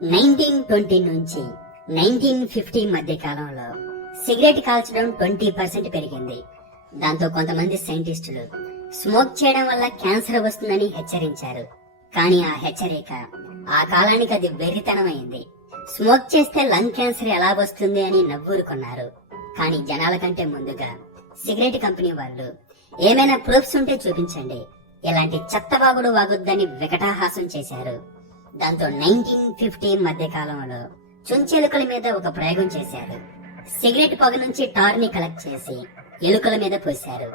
1920 నుంచి 1950 మధ్య కాలంలో సిగరెట్ కాల్చడం 20% పెరిగింది. దాంతో కొంతమంది సైంటిస్టులు స్మోక్ చేయడం వల్ల క్యాన్సర్ వస్తుందని హెచ్చరించారు. కానీ ఆ హెచ్చరిక ఆ కాలానికి అది వెర్రితనమైంది. స్మోక్ చేస్తే లంగ్ క్యాన్సర్ ఎలా వస్తుంది అని నవ్వూరుకున్నారు. కానీ జనాల కంటే ముందుగా సిగరెట్ కంపెనీ వాళ్ళు ఏమైనా ప్రూఫ్స్ ఉంటే చూపించండి, ఇలాంటి చెత్తవాగుడు వాగొద్దని వికటాహాసం చేశారు. దాంతో 1950 మధ్య కాలంలో చుంచెలుకల మీద ఒక ప్రయోగం చేశారు. సిగరెట్ పొగ నుంచి టార్ ని కలెక్ట్ చేసి ఎలుకల మీద పోశారు.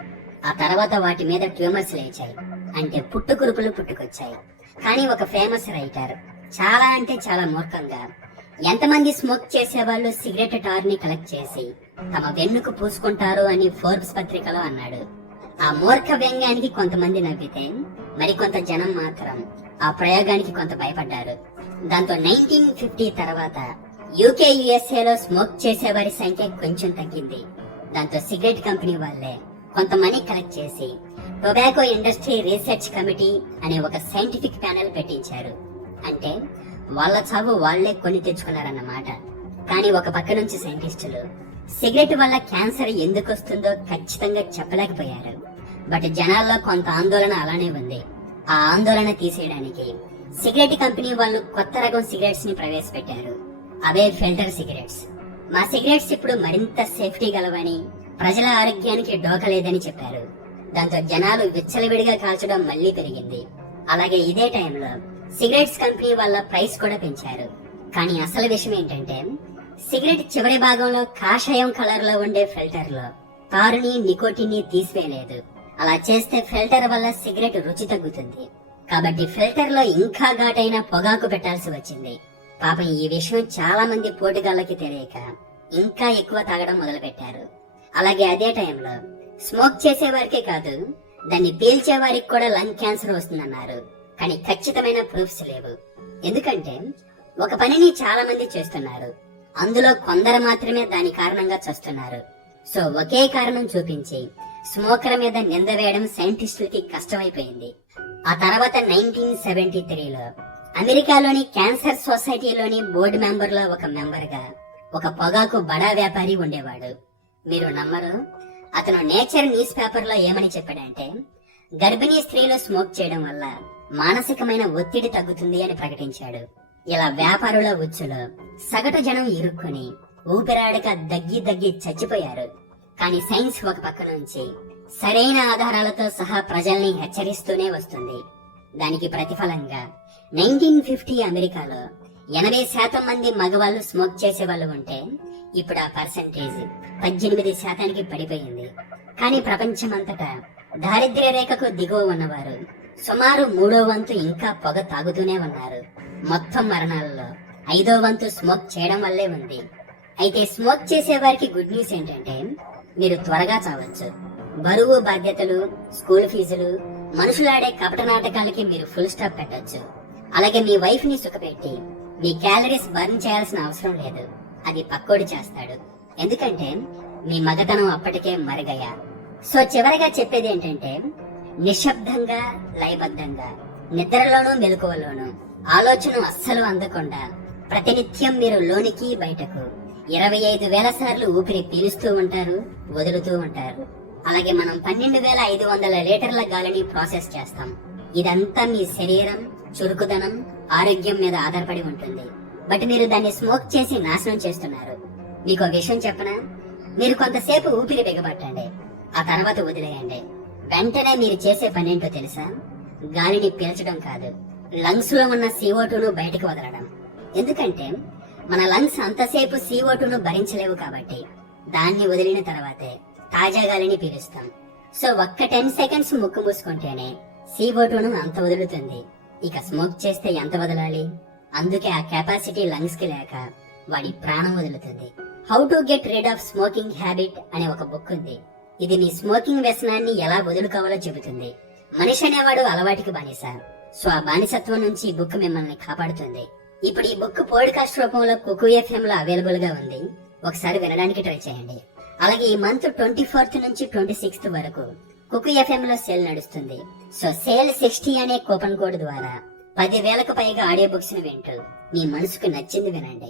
ఆ తర్వాత వాటి మీద ట్యూమర్స్ లేచాయి, అంటే పుట్టుకురుపులు పుట్టుకొచ్చాయి. కానీ ఒక ఫేమస్ రైటర్ చాలా అంటే చాలా మూర్ఖంగా ఎంతమంది స్మోక్ చేసే వాళ్ళు సిగరెట్ టార్ ని కలెక్ట్ చేసి తమ వెన్నుకు పూసుకుంటారు అని ఫోర్బ్స్ పత్రికలో అన్నాడు. ఆ మూర్ఖ వ్యంగ్యానికి కొంతమంది నవ్వితే మరికొంత జనం మాత్రం ఆ ప్రయోగానికి కొంత భయపడ్డారు. దాంతో 1950 తర్వాత యూకే యుఎస్ఏలో స్మోక్ చేసేవారి సంఖ్య కొంచెం తగ్గింది. దాంతో సిగరెట్ కంపెనీ వాళ్ళే కొంత మనీ కలెక్ట్ చేసి టొబాకో ఇండస్ట్రీ రీసెర్చ్ కమిటీ అనే ఒక సైంటిఫిక్ ప్యానెల్ పెట్టించారు. అంటే వాళ్ళ చావు వాళ్లే కొని తెచ్చుకున్నారన్నమాట. కానీ ఒక పక్క నుంచి సైంటిస్టులు సిగరెట్ వల్ల క్యాన్సర్ ఎందుకు వస్తుందో ఖచ్చితంగా చెప్పలేకపోయారు. బట్ జనాల్లో కొంత ఆందోళన అలానే ఉంది. ఆ ఆందోళన తీసేయడానికి సిగరెట్ కంపెనీ వాళ్ళు కొత్త రకం సిగరెట్స్ ని ప్రవేశపెట్టారు. అవే ఫిల్టర్ సిగరెట్స్. మా సిగరెట్స్ ఇప్పుడు మరింత సేఫ్టీ గలవని, ప్రజల ఆరోగ్యానికి డోకలేదని చెప్పారు. దాంతో జనాలు విచ్చలవిడిగా కాల్చడం మళ్లీ పెరిగింది. అలాగే ఇదే టైంలో సిగరెట్స్ కంపెనీ వాళ్ళ ప్రైస్ కూడా పెంచారు. కానీ అసలు విషయం ఏంటంటే సిగరెట్ చివరి భాగంలో కాషాయం కలర్ లో ఉండే ఫిల్టర్ లో తారుని నికోటిన్ ని తీసివేయలేదు. అలా చేస్తే ఫిల్టర్ వల్ల సిగరెట్ రుచి తగ్గుతుంది. కాబట్టి ఫిల్టర్ లో ఇంకా ఘాటైన పొగాకు పెట్టాల్సి వచ్చింది. పాపం ఈ విషయం చాలా మంది పోటుగాళ్ళకి తెలియక ఇంకా ఎక్కువ తాగడం మొదలు పెట్టారు. అలాగే అదే టైంలో స్మోక్ చేసే వారికే కాదు, దాన్ని పీల్చే వారికి కూడా లంగ్ క్యాన్సర్ వస్తుందన్నారు. కానీ ఖచ్చితమైన ప్రూఫ్స్ లేవు. ఎందుకంటే ఒక పనిని చాలా మంది చేస్తున్నారు, అందులో కొందరు మాత్రమే దాని కారణంగా చస్తున్నారు. సో ఒకే కారణం చూపించి స్మోకర్ మీద నింద వేయడం సైంటిస్టులకి కష్టమైపోయింది. ఆ తర్వాత 1973లో అమెరికాలోని క్యాన్సర్ సొసైటీలోని బోర్డు మెంబర్ లో ఒక మెంబర్ గా ఒక పొగాకు బడా వ్యాపారి ఉండేవాడు. మీరు నమ్మరు, అతను నేచర్ న్యూస్ పేపర్ లో ఏమని చెప్పాడంటే గర్భిణీ స్త్రీలు స్మోక్ చేయడం వల్ల మానసికమైన ఒత్తిడి తగ్గుతుంది అని ప్రకటించాడు. ఇలా వ్యాపారుల ఉచ్చులో సగటు జనం ఇరుక్కుని ఊపిరాడక దగ్గి చచ్చిపోయారు. కానీ సైన్స్ ఒక పక్క నుంచి సరైన ఆధారాలతో సహా ప్రజల్ని హెచ్చరిస్తూనే వస్తుంది. దానికి ప్రతిఫలంగా 1950 అమెరికాలో 80% మంది మగవాళ్ళు స్మోక్ చేసే వాళ్ళు ఉంటే ఇప్పుడు ఆ పర్సంటేజ్ 18% పడిపోయింది. కానీ ప్రపంచమంతటా దారిద్ర్య రేఖకు దిగువ ఉన్నవారు సుమారు 3వ వంతు ఇంకా పొగ తాగుతూనే ఉన్నారు. మొత్తం మరణాలలో 5వ వంతు స్మోక్ చేయడం వల్లే ఉంది. అయితే స్మోక్ చేసే వారికి గుడ్ న్యూస్ ఏంటంటే మీరు త్వరగా చావచ్చు. బరువు బాధ్యతలు, స్కూల్ ఫీజులు, మనుషులాడే కపట నాటకాలకి మీరు ఫుల్ స్టాప్ పెట్టొచ్చు. అలాగే మీ వైఫ్ ని సుఖపెట్టి మీ క్యాలరీస్ బర్న్ చేయాల్సిన అవసరం లేదు, అది పక్కోడు చేస్తాడు. ఎందుకంటే మీ మగతనం అప్పటికే మరుగయ్యా. సో చివరిగా చెప్పేది ఏంటంటే నిశ్శబ్దంగా, లయబద్ధంగా, నిద్రలోనూ మెలకువలోనూ ఆలోచన అస్సలు అందకుండా ప్రతినిత్యం మీరు లోనికి బయటకు 25,000 సార్లు ఊపిరి పీలుస్తూ ఉంటారు, వదులుతూ ఉంటారు. అలాగే మనం 12,500 లీటర్ల గాలిని ప్రాసెస్ చేస్తాం. ఇదంతా మీ శరీరం, చురుకుదనం, ఆరోగ్యం మీద ఆధారపడి ఉంటుంది. బట్ మీరు దాన్ని స్మోక్ చేసి నాశనం చేస్తున్నారు. మీకు విషయం చెప్పనా? మీరు కొంతసేపు ఊపిరి బిగబట్టండి, ఆ తర్వాత వదిలేయండి. వెంటనే మీరు చేసే పనేంటో తెలుసా? గాలిని పీల్చడం కాదు, లంగ్స్ లో ఉన్న CO2ను బయటకు వదలడం. ఎందుకంటే మన లంగ్స్ అంతసేపు CO2ను భరించలేవు కాబట్టి దాన్ని వదిలిన తర్వాతే తాజా గాలిని పీలుస్తాం. సో ఒక్క 10 సెకండ్స్ ముక్కు మూసుకుంటేనే CO2ను అంత వదులుతుంది. ఇక స్మోక్ చేస్తే ఎంత వదలాలి? అందుకే ఆ కెపాసిటీ లంగ్స్ కి లేక వాడి ప్రాణం వదులుతుంది. How to get rid of smoking habit అనే ఒక బుక్ ఉంది. ఇది మీ స్మోకింగ్ వ్యసనాన్ని ఎలా వదులుకోవాలో చెబుతుంది. మనిషి అనేవాడు అలవాటికి బానిస. సో ఆ బానిసత్వం నుంచి ఈ బుక్ మిమ్మల్ని కాపాడుతుంది. ఇప్పుడు ఈ బుక్ పోడ్కాస్ట్ రూపంలో కుకు FM లో అవైలబుల్ గా ఉంది. ఒకసారి వినడానికి ట్రై చేయండి. అలాగే ఈ మంత్ 24th నుంచి 26th వరకు కుకు FM లో సేల్ నడుస్తుంది. సో సేల్ 60 అనే కూపన్ కోడ్ ద్వారా 10,000కు పైగా ఆడియో బుక్స్ ని వింటూ మీ మనసుకు నచ్చింది వినండి.